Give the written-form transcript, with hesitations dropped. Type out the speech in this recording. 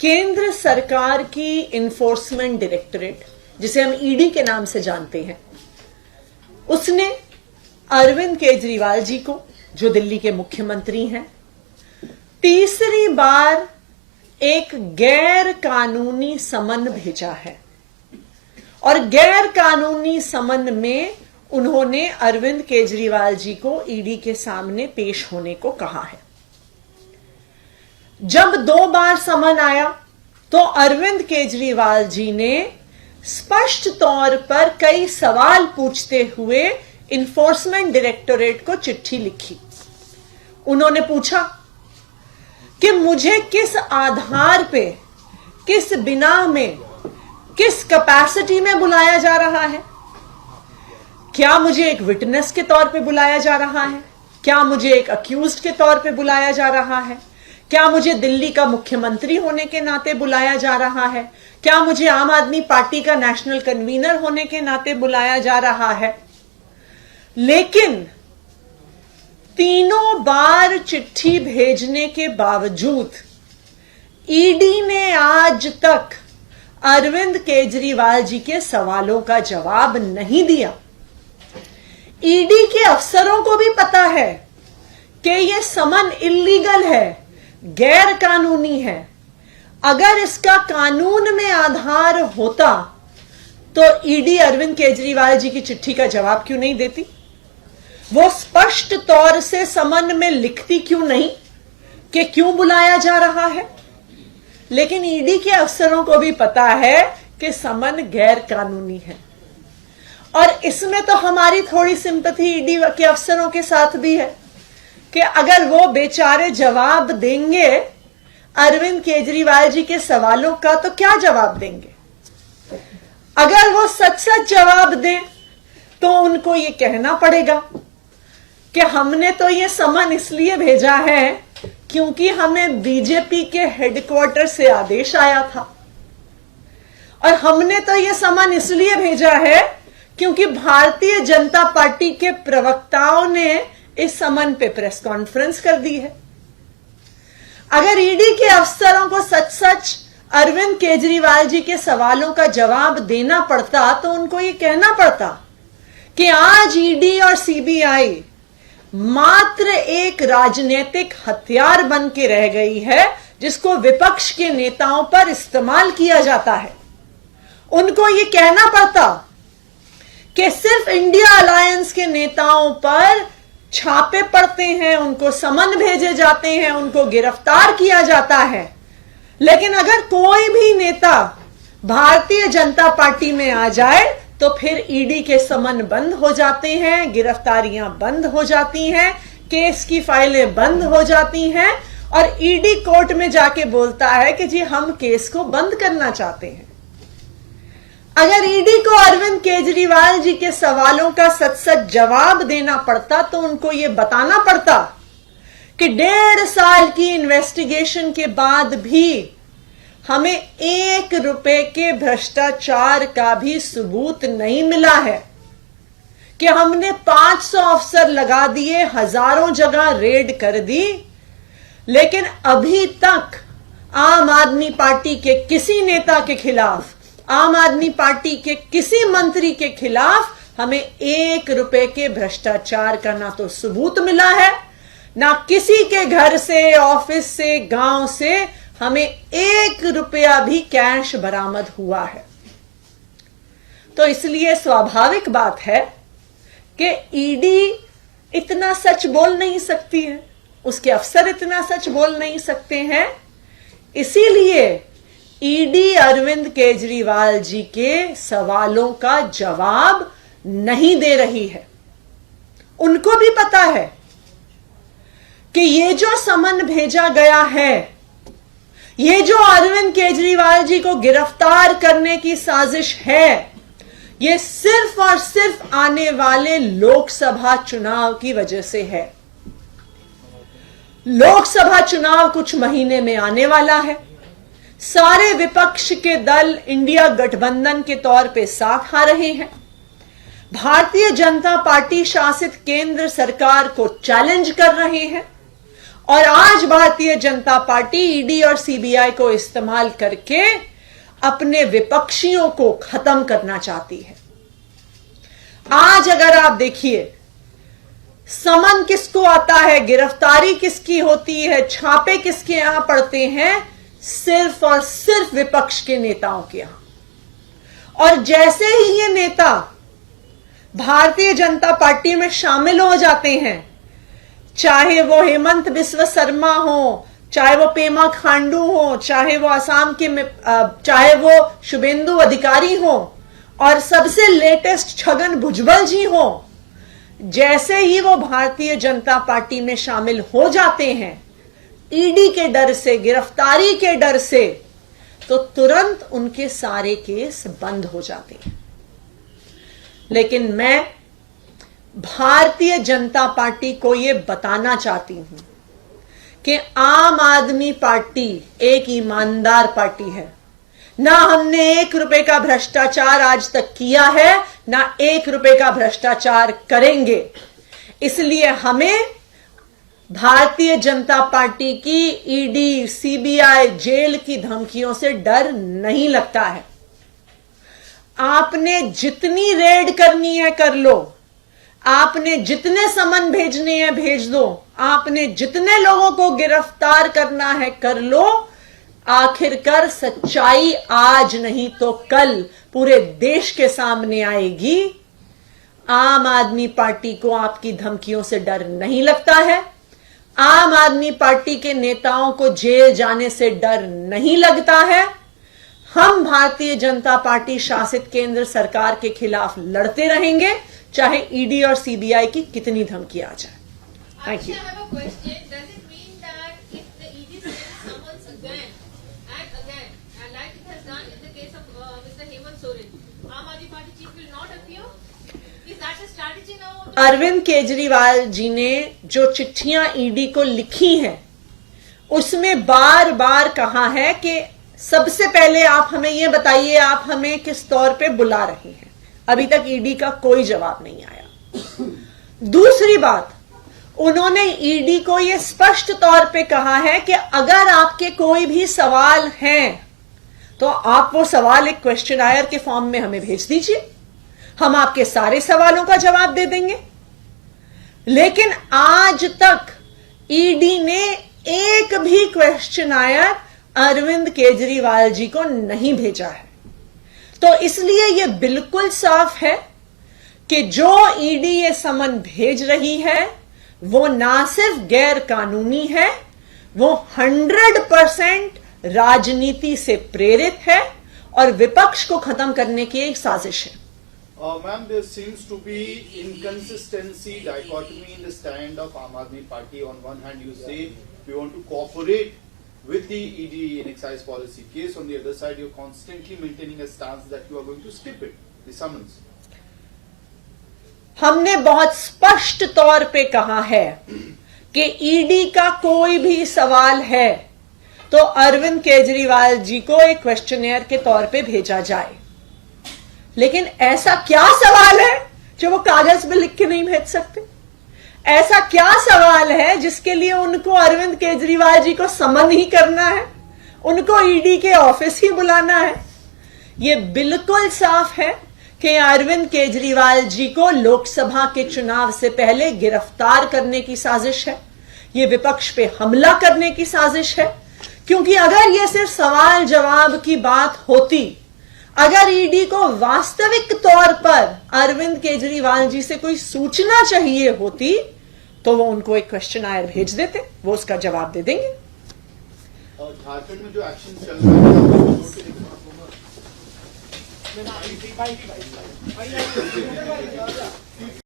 केंद्र सरकार की इन्फोर्समेंट डायरेक्टरेट, जिसे हम ईडी के नाम से जानते हैं, उसने अरविंद केजरीवाल जी को, जो दिल्ली के मुख्यमंत्री हैं, तीसरी बार एक गैर कानूनी समन भेजा है। और गैर कानूनी समन में उन्होंने अरविंद केजरीवाल जी को ईडी के सामने पेश होने को कहा है। जब 2 बार समन आया तो अरविंद केजरीवाल जी ने स्पष्ट तौर पर कई सवाल पूछते हुए इन्फोर्समेंट डायरेक्टोरेट को चिट्ठी लिखी। उन्होंने पूछा कि मुझे किस आधार पे, किस बिना में, किस कैपेसिटी में बुलाया जा रहा है। क्या मुझे एक विटनेस के तौर पे बुलाया जा रहा है? क्या मुझे एक अक्यूज्ड के तौर पे बुलाया जा रहा है? क्या मुझे दिल्ली का मुख्यमंत्री होने के नाते बुलाया जा रहा है? क्या मुझे आम आदमी पार्टी का नेशनल कन्वीनर होने के नाते बुलाया जा रहा है? लेकिन तीनों बार चिट्ठी भेजने के बावजूद ईडी ने आज तक अरविंद केजरीवाल जी के सवालों का जवाब नहीं दिया। ईडी के अफसरों को भी पता है कि यह समन इल्लीगल है, गैर कानूनी है। अगर इसका कानून में आधार होता तो ईडी अरविंद केजरीवाल जी की चिट्ठी का जवाब क्यों नहीं देती? वो स्पष्ट तौर से समन में लिखती क्यों नहीं कि क्यों बुलाया जा रहा है? लेकिन ईडी के अफसरों को भी पता है कि समन गैर कानूनी है। और इसमें तो हमारी थोड़ी सिंपैथी ईडी के अफसरों के साथ भी है कि अगर वो बेचारे जवाब देंगे अरविंद केजरीवाल जी के सवालों का, तो क्या जवाब देंगे? अगर वो सच सच जवाब दें तो उनको ये कहना पड़ेगा कि हमने तो ये समन इसलिए भेजा है क्योंकि हमें बीजेपी के हेडक्वार्टर से आदेश आया था, और हमने तो ये समन इसलिए भेजा है क्योंकि भारतीय जनता पार्टी के प्रवक्ताओं ने इस समन पे प्रेस कॉन्फ्रेंस कर दी है। अगर ईडी के अफसरों को सच सच अरविंद केजरीवाल जी के सवालों का जवाब देना पड़ता तो उनको ये कहना पड़ता कि आज ईडी और सीबीआई मात्र एक राजनीतिक हथियार बन के रह गई है जिसको विपक्ष के नेताओं पर इस्तेमाल किया जाता है। उनको ये कहना पड़ता कि सिर्फ इंडिया अलायंस के नेताओं पर छापे पड़ते हैं, उनको समन भेजे जाते हैं, उनको गिरफ्तार किया जाता है, लेकिन अगर कोई भी नेता भारतीय जनता पार्टी में आ जाए तो फिर ईडी के समन बंद हो जाते हैं, गिरफ्तारियां बंद हो जाती हैं, केस की फाइलें बंद हो जाती हैं, और ईडी कोर्ट में जाके बोलता है कि जी हम केस को बंद करना चाहते हैं। अगर ईडी को अरविंद केजरीवाल जी के सवालों का सच सच जवाब देना पड़ता तो उनको यह बताना पड़ता कि 1.5 साल की इन्वेस्टिगेशन के बाद भी हमें 1 रुपए के भ्रष्टाचार का भी सबूत नहीं मिला है, कि हमने 500 अफसर लगा दिए, हजारों जगह रेड कर दी, लेकिन अभी तक आम आदमी पार्टी के किसी नेता के खिलाफ, आम आदमी पार्टी के किसी मंत्री के खिलाफ हमें 1 रुपए के भ्रष्टाचार का ना तो सबूत मिला है, ना किसी के घर से, ऑफिस से, गांव से हमें 1 रुपया भी कैश बरामद हुआ है। तो इसलिए स्वाभाविक बात है कि ईडी इतना सच बोल नहीं सकती है, उसके अफसर इतना सच बोल नहीं सकते हैं। इसीलिए ईडी अरविंद केजरीवाल जी के सवालों का जवाब नहीं दे रही है। उनको भी पता है कि ये जो समन भेजा गया है, ये जो अरविंद केजरीवाल जी को गिरफ्तार करने की साजिश है, ये सिर्फ और सिर्फ आने वाले लोकसभा चुनाव की वजह से है। लोकसभा चुनाव कुछ महीने में आने वाला है। सारे विपक्ष के दल इंडिया गठबंधन के तौर पे साथ आ रहे हैं। भारतीय जनता पार्टी शासित केंद्र सरकार को चैलेंज कर रहे हैं और आज भारतीय जनता पार्टी ईडी और सीबीआई को इस्तेमाल करके अपने विपक्षियों को खत्म करना चाहती है। आज अगर आप देखिए, समन किसको आता है, गिरफ्तारी किसकी होती है, छापे किसके यहां पड़ते हैं, सिर्फ और सिर्फ विपक्ष के नेताओं के यहां। और जैसे ही ये नेता भारतीय जनता पार्टी में शामिल हो जाते हैं, चाहे वो हेमंत बिस्व शर्मा हो, चाहे वो पेमा खांडू हो, चाहे वो असम के चाहे वो शुभेंदु अधिकारी हो, और सबसे लेटेस्ट छगन भुजबल जी हो, जैसे ही वो भारतीय जनता पार्टी में शामिल हो जाते हैं, ईडी के डर से, गिरफ्तारी के डर से, तो तुरंत उनके सारे केस बंद हो जाते हैं। लेकिन मैं भारतीय जनता पार्टी को यह बताना चाहती हूं कि आम आदमी पार्टी एक ईमानदार पार्टी है। ना हमने 1 रुपए का भ्रष्टाचार आज तक किया है, ना 1 रुपए का भ्रष्टाचार करेंगे। इसलिए हमें भारतीय जनता पार्टी की ईडी, सीबीआई, जेल की धमकियों से डर नहीं लगता है। आपने जितनी रेड करनी है कर लो, आपने जितने समन भेजने हैं भेज दो, आपने जितने लोगों को गिरफ्तार करना है कर लो। आखिरकार सच्चाई आज नहीं तो कल पूरे देश के सामने आएगी। आम आदमी पार्टी को आपकी धमकियों से डर नहीं लगता है। आम आदमी पार्टी के नेताओं को जेल जाने से डर नहीं लगता है। हम भारतीय जनता पार्टी शासित केंद्र सरकार के खिलाफ लड़ते रहेंगे, चाहे ईडी और सीबीआई की कितनी धमकी आ जाए। Thank you. अरविंद केजरीवाल जी ने जो चिट्ठियां ईडी को लिखी हैं, उसमें बार बार कहा है कि सबसे पहले आप हमें यह बताइए आप हमें किस तौर पे बुला रहे हैं। अभी तक ईडी का कोई जवाब नहीं आया। दूसरी बात, उन्होंने ईडी को यह स्पष्ट तौर पे कहा है कि अगर आपके कोई भी सवाल हैं तो आप वो सवाल एक क्वेश्चनायर के फॉर्म में हमें भेज दीजिए, हम आपके सारे सवालों का जवाब दे देंगे। लेकिन आज तक ईडी ने एक भी क्वेश्चनायर अरविंद केजरीवाल जी को नहीं भेजा है। तो इसलिए यह बिल्कुल साफ है कि जो ईडी ये समन भेज रही है वो ना सिर्फ गैर कानूनी है, वो 100% राजनीति से प्रेरित है और विपक्ष को खत्म करने की एक साजिश है। Ma'am, there seems to be inconsistency, dichotomy in the stand of Aam Aadmi Party. On one hand, you say we want to cooperate with the ED in excise policy case. On the other side, you're constantly maintaining a stance that you are going to skip it, the summons. हमने बहुत स्पष्ट तौर पे कहा है कि ED का कोई भी सवाल है तो अरविंद केजरीवाल जी को एक क्वेश्चनेयर के तौर पे भेजा जाए। लेकिन ऐसा क्या सवाल है जो वो कागज पे लिख के नहीं भेज सकते? ऐसा क्या सवाल है जिसके लिए उनको अरविंद केजरीवाल जी को समन ही करना है, उनको ईडी के ऑफिस ही बुलाना है? ये बिल्कुल साफ है कि अरविंद केजरीवाल जी को लोकसभा के चुनाव से पहले गिरफ्तार करने की साजिश है, ये विपक्ष पे हमला करने की साजिश है। क्योंकि अगर ये सिर्फ सवाल जवाब की बात होती, अगर ईडी को वास्तविक तौर पर अरविंद केजरीवाल जी से कोई सूचना चाहिए होती तो वो उनको एक क्वेश्चनायर भेज देते, वो उसका जवाब दे देंगे। और झारखंड में जो एक्शन चल रहा है